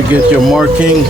forget your marking.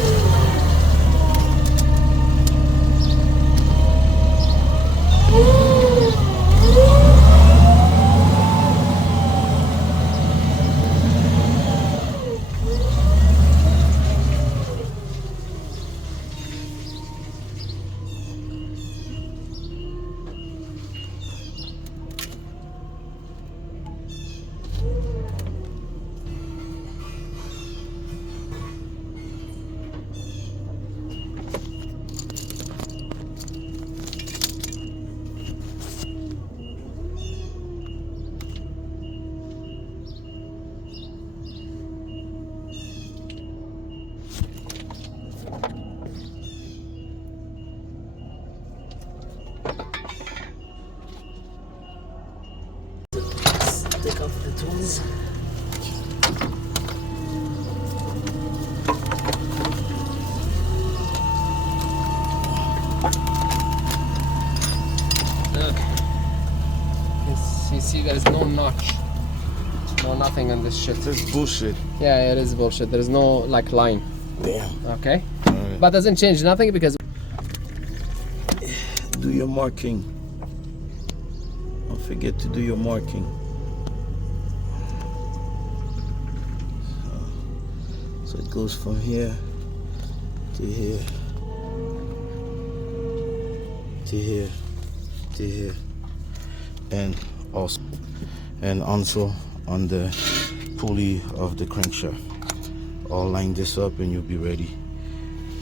Take off the tools. Okay. You see there's no notch. No nothing on this shit. That's bullshit. Yeah, it is bullshit. There's no like line. Damn. Okay? Alright. But doesn't change nothing because Do your marking. Don't forget to do your marking. So it goes from here to here to here to here, and also on the pulley of the crankshaft. I'll line this up and you'll be ready.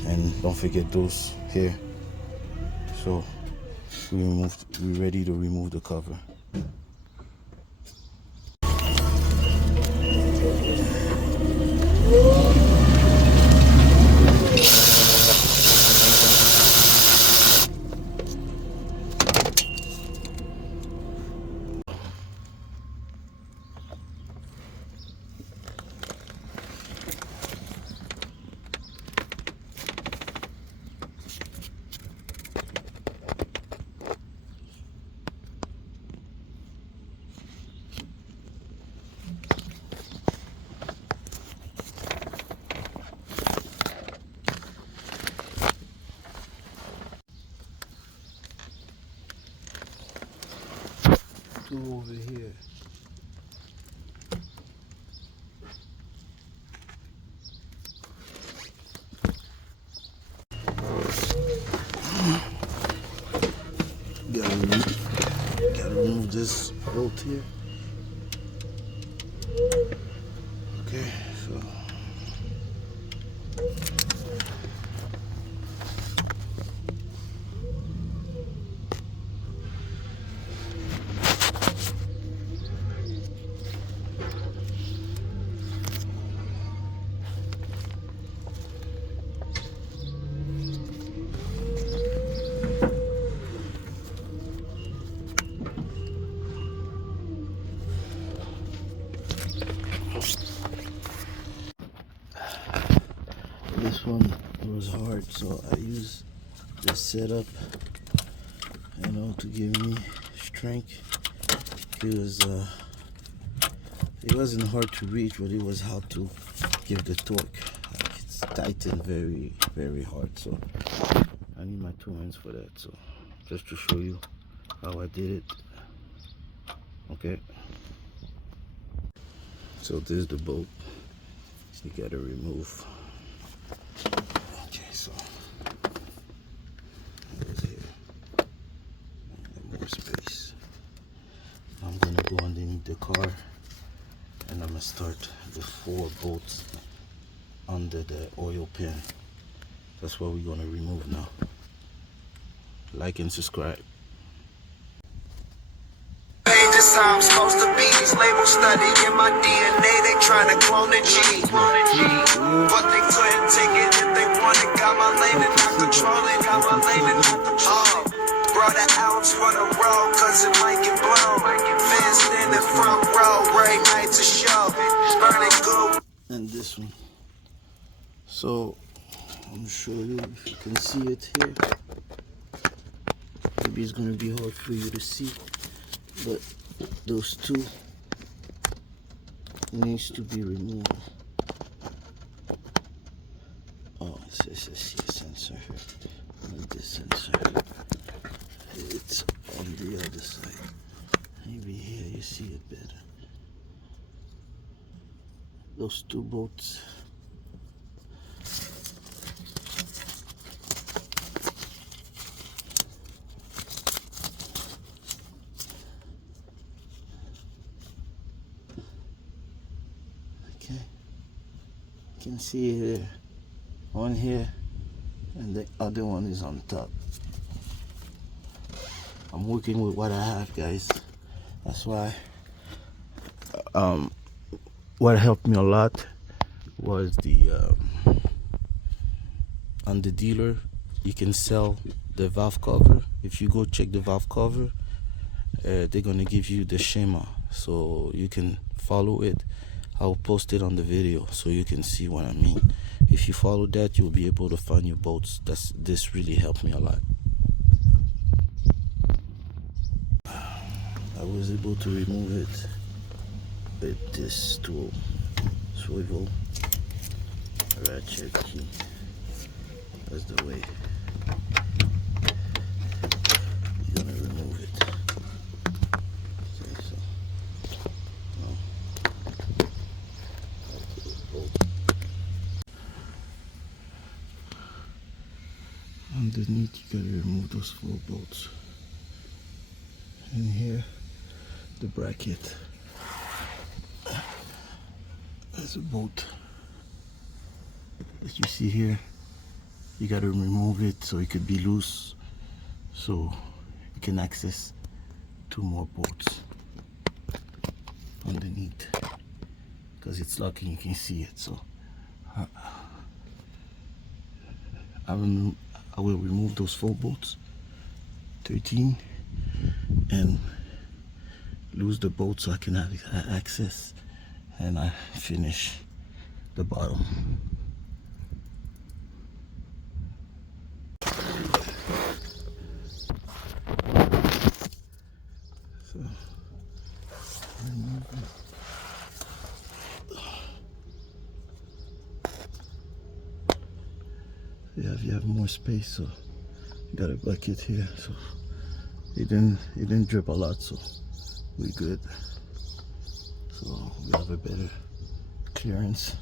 And don't forget those here. So we're ready to remove the cover. Two over here. Gotta remove this bolt here. Okay, so this one was hard, so I used this setup, you know, to give me strength. It wasn't hard to reach, but it was hard to give the torque. Like, it's tightened very, very hard, so I need my 2 hands for that. So just to show you how I did it. Okay, so there's the bolt. You gotta remove. Okay, so goes here. More space. I'm gonna go underneath the car, and I'm gonna start the 4 bolts under the oil pan. That's what we're gonna remove now. Like and subscribe. This how I'm supposed to be. These labels studying my DNA. They trying to clone the G. But they couldn't take it if they wanted. Got my lane and not controlling. Got my lane and not controlling. Brought an ounce for the road, cause it might get blown. Fans in the front row, right night to show. Burning good. And this one. So I'm gonna show you if you can see it here. Maybe it's gonna be hard for you to see, but those 2 needs to be removed. This is your sensor here. And this sensor, it's on the other side. Maybe here you see it better. Those two bolts. Okay, you can see there, one here and the other one is on top. I'm working with what I have, guys. That's why what helped me a lot was the on the dealer you can sell the valve cover. If you go check the valve cover, they're gonna give you the schema so you can follow it. I'll post it on the video so you can see what I mean. If you follow that, you'll be able to find your bolts. This really helped me a lot. I was able to remove it with this tool, Swivel, Ratchet key. That's the way you're gonna remove it. Okay, so now I'll put a bolt. Underneath, you gotta remove those 4 bolts. And here, the bracket. There's a bolt that you see here. You gotta remove it so it could be loose, so you can access 2 more bolts underneath. Because it's locking, you can see it. So I will remove those 4 bolts, 13, and lose the bolt so I can have access, and I finish the bottom. So remove it. You have more space, so you got a bucket here, so it didn't drip a lot, so we're good. So we have a better clearance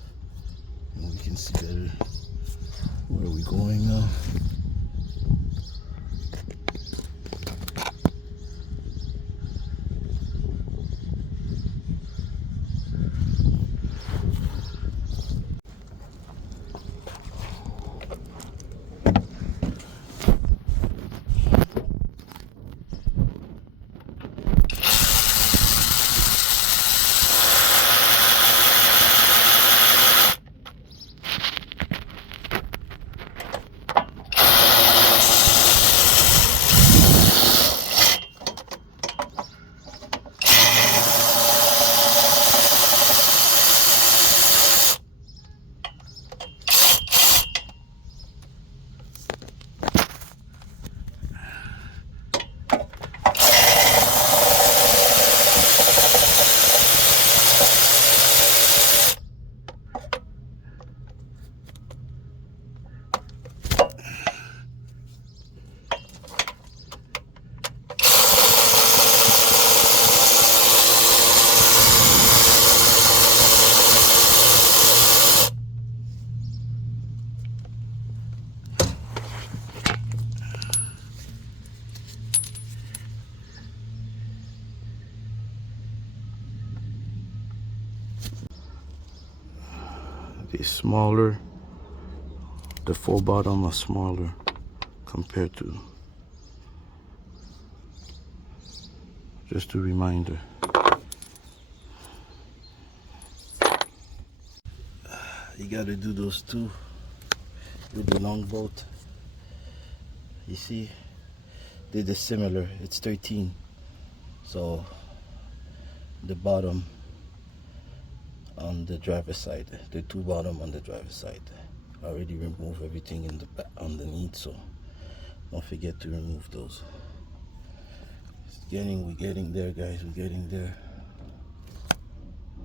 and we can see better where we're going now. It's smaller, the 4 bottom are smaller compared to, just a reminder. You gotta do those 2 with the long bolt. You see, they're similar, it's 13, so the bottom on the driver's side, the 2 bottom on the driver's side. I already removed everything in the back underneath, so don't forget to remove those. We're getting there, guys. We're getting there.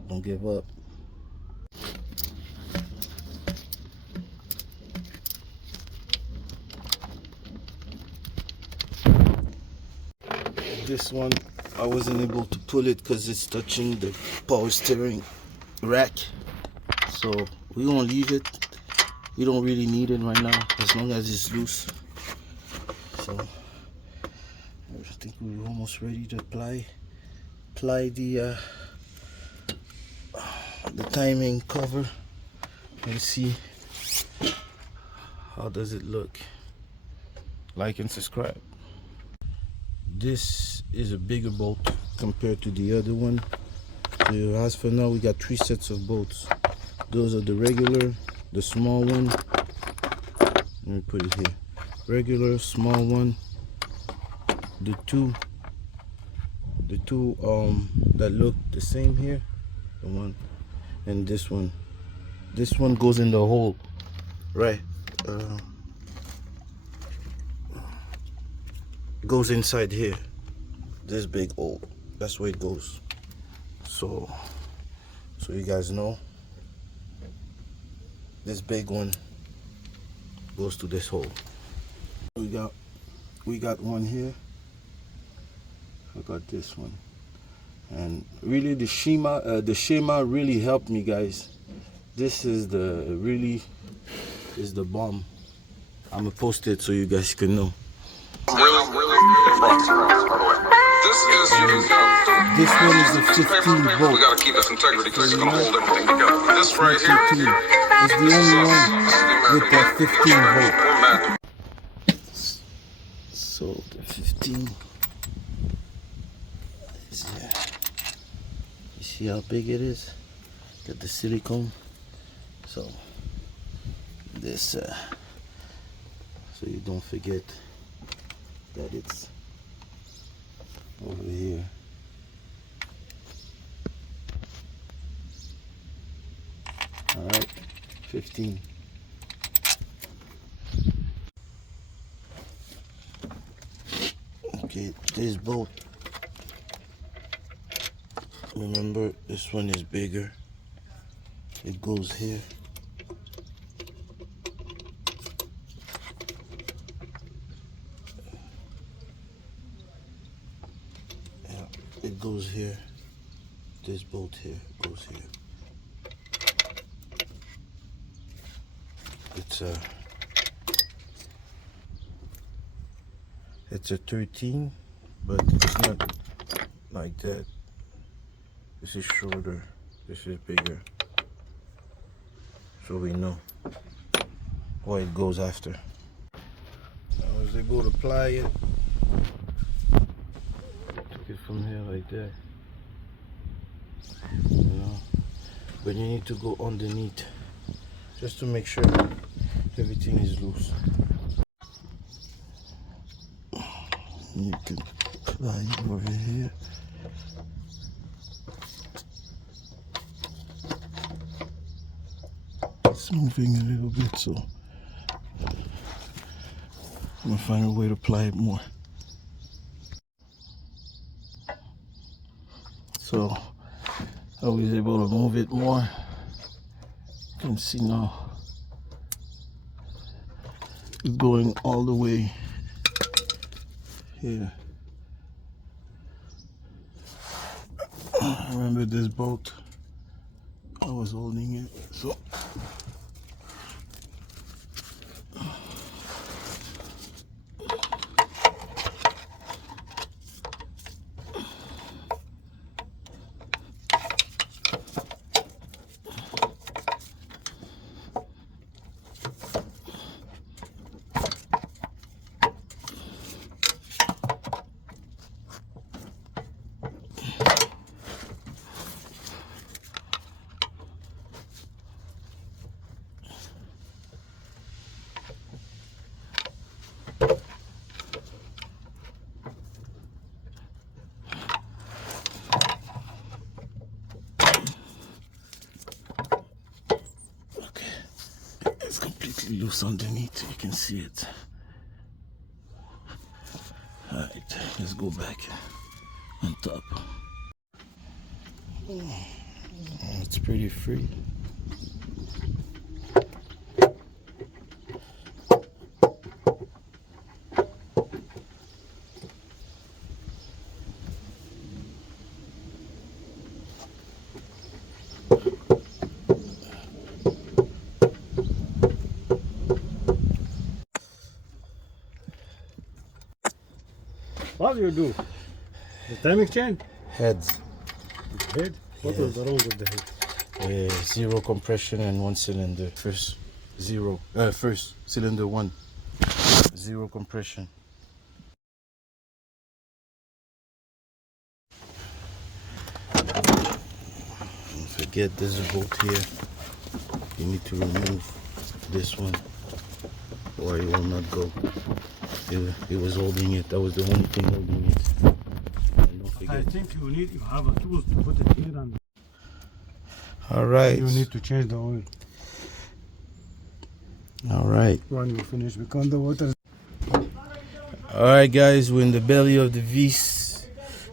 Don't give up. this one I wasn't able to pull it because it's touching the power steering rack, so we're gonna leave it. We don't really need it right now as long as it's loose. So I think we're almost ready to apply the timing cover and see how does it look. Like and subscribe. This is a bigger bolt compared to the other one. So as for now, we got 3 sets of bolts. Those are the regular, the small one. Let me put it here. Regular, small one. The two that look the same here. The one and this one. This one goes in the hole, right? Goes inside here. This big hole. That's where it goes. So you guys know, this big one goes to this hole. We got one here. I got this one, and really the Shima really helped me, guys. This is the bomb. I'm gonna post it so you guys can know. This one is a 15 volt. We gotta keep this integrity because it's gonna hold everything together. This right here is the only one with that 15 volt. So the 15 is here. You see how big it is? Got the silicone. So this so you don't forget that it's over here. All right, 15. Okay, this bolt, remember this one is bigger. It goes here. Yeah, it goes here. This bolt here goes here. It's a 13, but it's not like that. This is shorter, this is bigger. So we know what it goes after. I was able to apply it. Took it from here like that. You know, but you need to go underneath just to make sure everything is loose. You can apply it over here. It's moving a little bit, so I'm gonna find a way to apply it more. So I was able to move it more. You can see now it's going all the way here. Remember this bolt? I was holding it, so loose underneath, you can see it. Alright, let's go back on top. It's pretty free. What you do? The timing chain? Heads. Head? What was the wrong with the head? Zero compression and one cylinder. First cylinder one. Zero compression. Don't forget there's a bolt here. You need to remove this one or it will not go. It was holding it. That was the only thing holding it. And don't I forget. think you have a tool to put it here and Alright. you need to change the oil Alright. when you finish because the water. Alright guys, we're in the belly of the beast.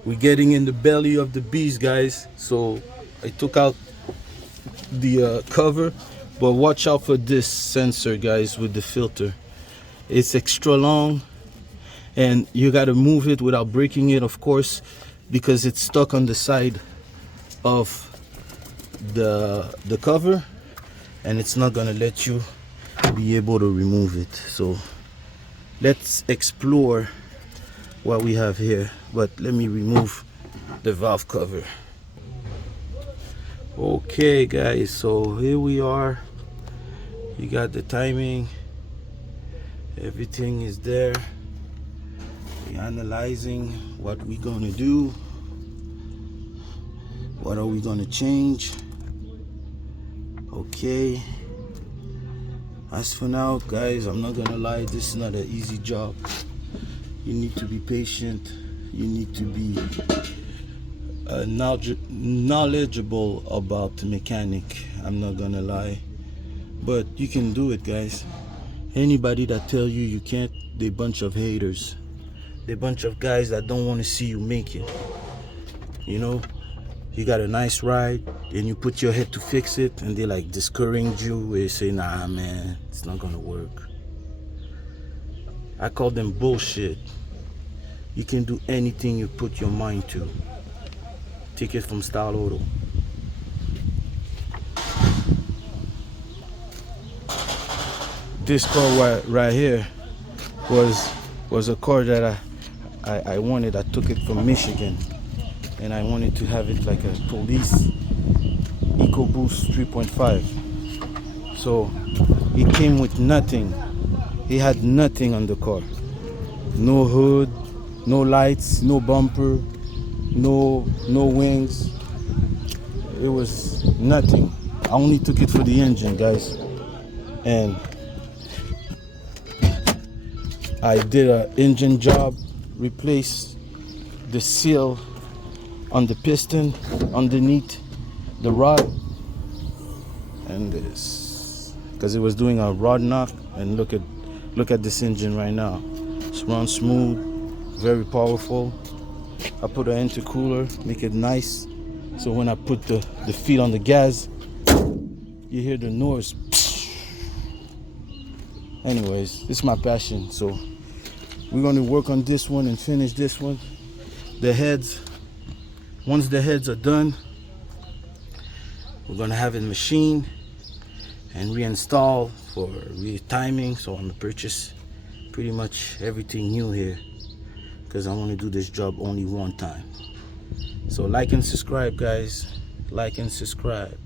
We're getting in the belly of the beast, guys. So I took out the cover, but watch out for this sensor, guys, with the filter. It's extra long and you got to move it without breaking it, of course, because it's stuck on the side of the cover and it's not gonna let you be able to remove it. So let's explore what we have here, but let me remove the valve cover. Okay guys, so here we are. You got the timing, everything is there. We're analyzing what we're gonna do, what are we gonna change. Okay, as for now guys, I'm not gonna lie, this is not an easy job. You need to be patient, you need to be knowledgeable about the mechanic. I'm not gonna lie, but you can do it, guys. Anybody that tell you you can't, they bunch of haters. They bunch of guys that don't want to see you make it. You know, you got a nice ride and you put your head to fix it and they like discourage you. They say, nah man, it's not gonna work. I call them bullshit. You can do anything you put your mind to. Take it from Style Auto. This car right here was a car that I wanted. I took it from Michigan and I wanted to have it like a police EcoBoost 3.5. So it came with nothing. It had nothing on the car. No hood, no lights, no bumper, no wings. It was nothing. I only took it for the engine, guys, and I did an engine job, replaced the seal on the piston underneath the rod, and this because it was doing a rod knock. And look at this engine right now. It's run smooth, very powerful. I put an intercooler, make it nice, so when I put the feet on the gas, you hear the noise. Anyways, this is my passion, so we're going to work on this one and finish this one. The heads, once the heads are done, we're going to have it machined and reinstall for retiming. So I'm going to purchase pretty much everything new here because I want to do this job only one time. So like and subscribe, guys. Like and subscribe.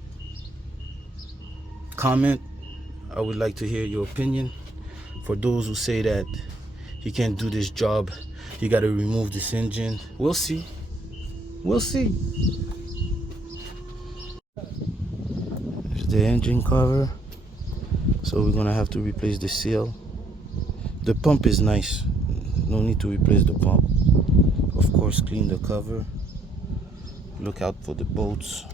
Comment. I would like to hear your opinion. For those who say that you can't do this job, you got to remove this engine. We'll see. We'll see. There's the engine cover. So we're gonna have to replace the seal. The pump is nice. No need to replace the pump. Of course, clean the cover. Look out for the bolts.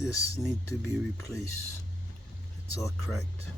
This need to be replaced. It's all cracked.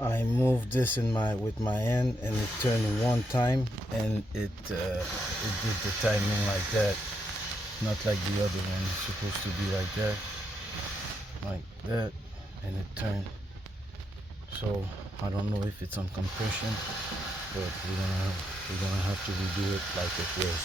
I moved this with my hand, and it turned in one time, and it did the timing like that, not like the other one. It's supposed to be like that, and it turned. So I don't know if it's on compression, but we're gonna have to redo it like it was.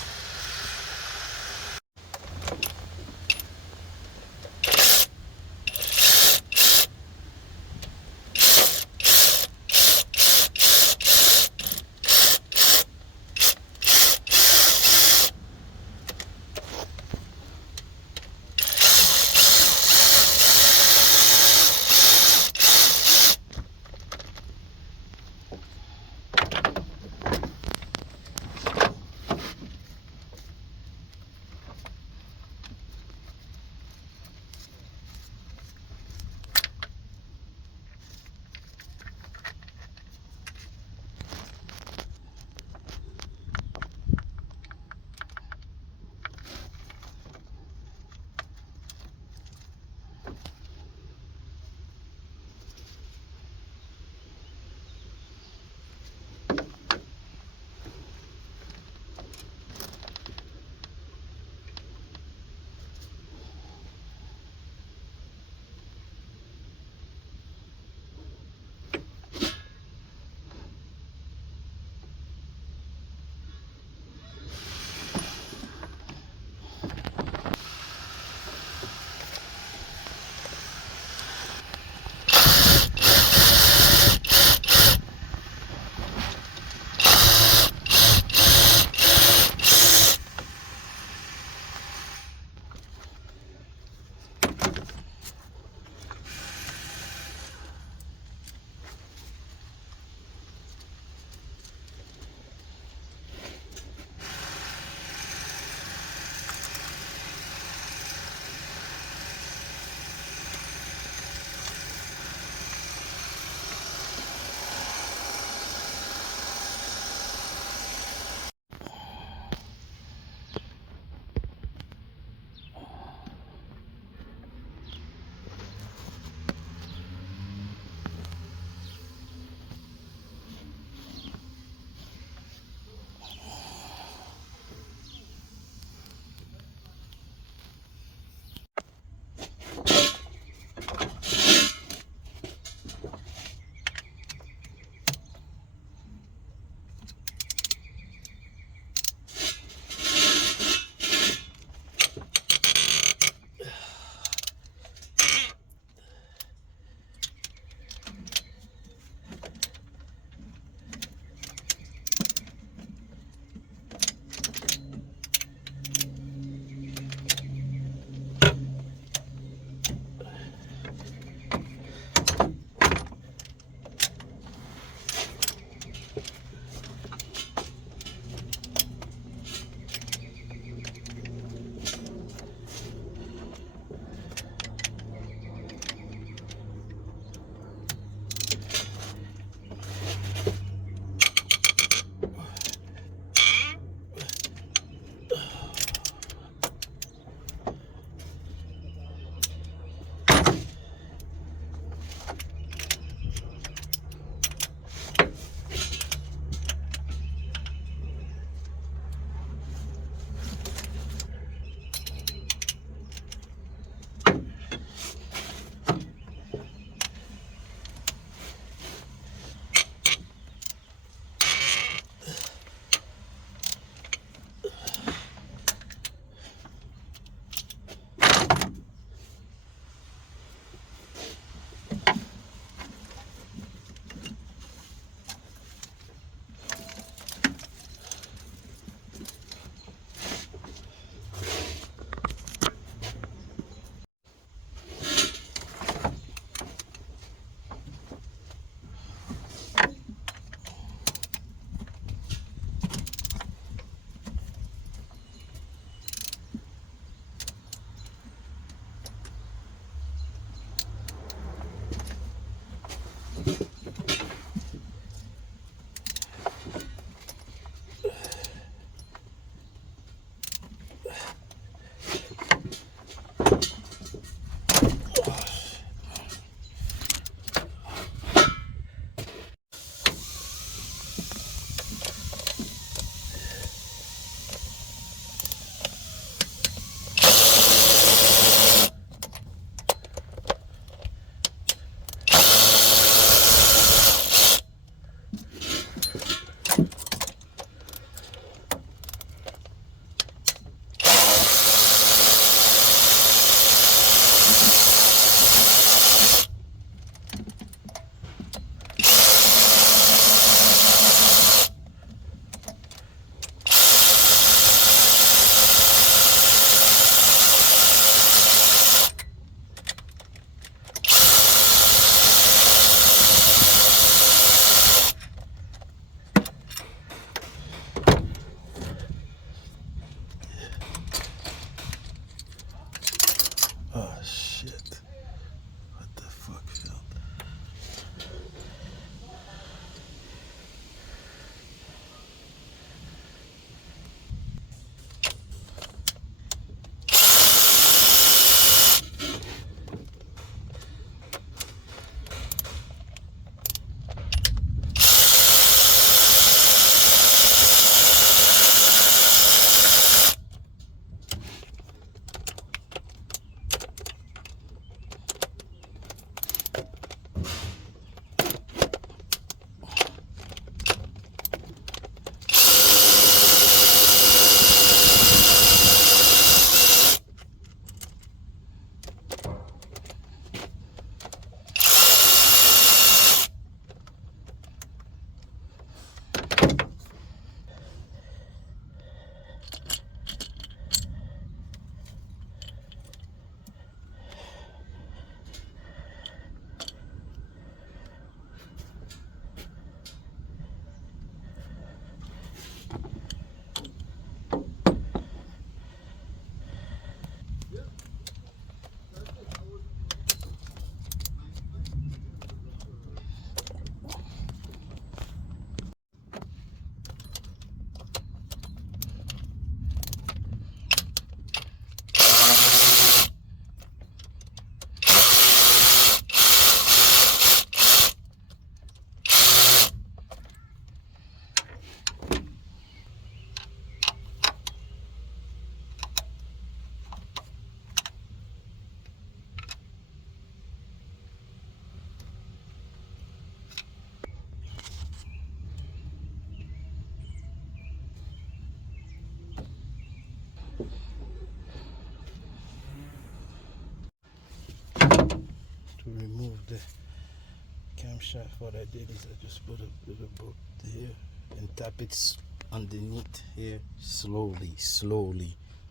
camshaft, what I did is I just put a little bolt here and tap it underneath here slowly.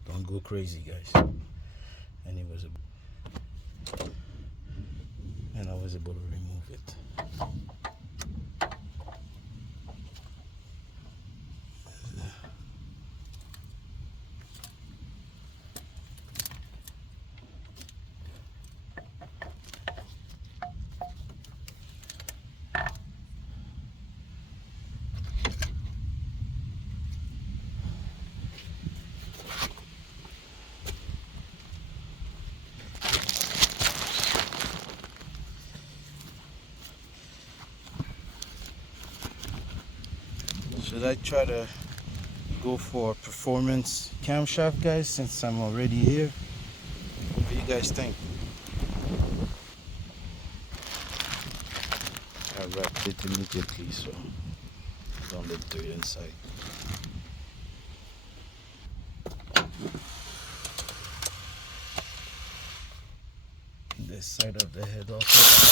Don't go crazy, guys. And I was able to remove it. Should I try to go for performance camshaft, guys, since I'm already here? What do you guys think? I wrapped it immediately, so don't let it dirty inside. This side of the head also.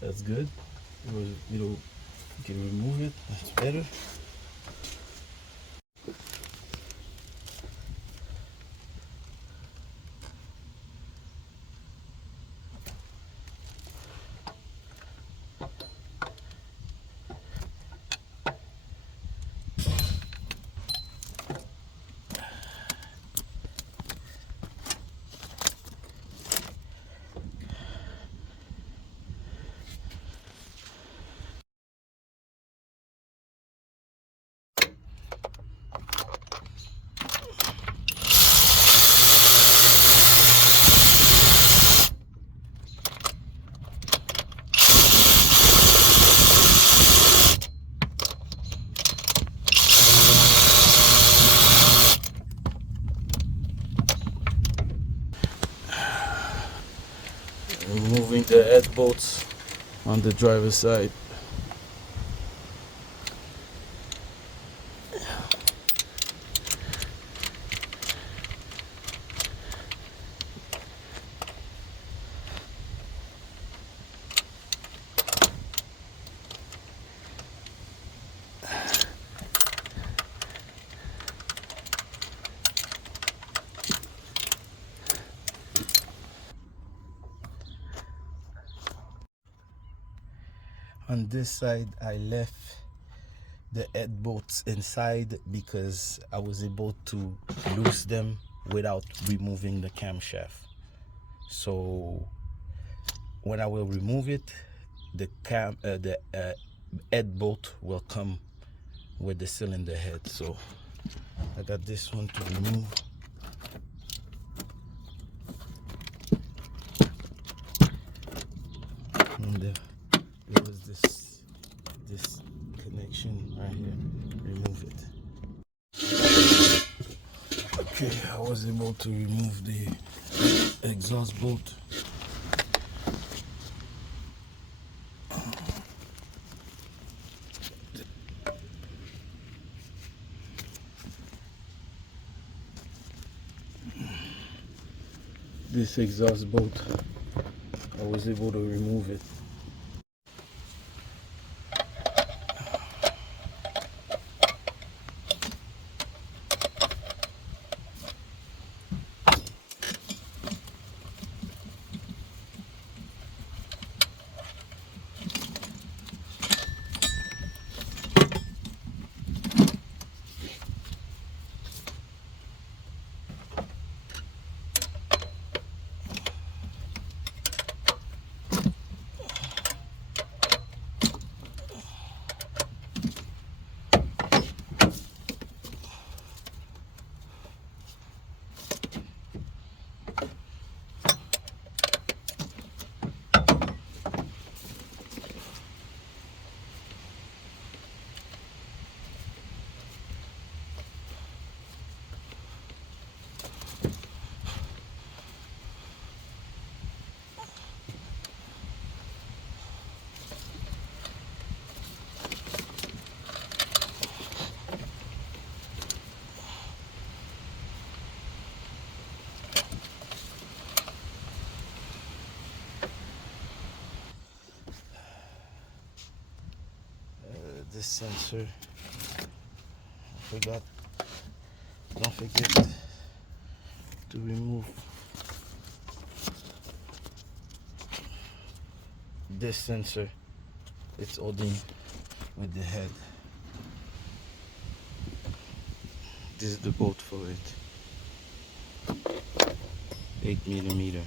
That's good. It was, you can remove it. That's better. Removing the head bolts on the driver's side. On this side, I left the head bolts inside because I was able to loose them without removing the camshaft. So when I will remove it, the head bolt will come with the cylinder head. So I got this one to remove. And there was this connection right here. Remove it. Okay, I was able to remove the exhaust bolt. This exhaust bolt, I was able to remove it. This sensor, I forgot. Don't forget to remove this sensor. It's holding with the head. This is the bolt for it. 8mm.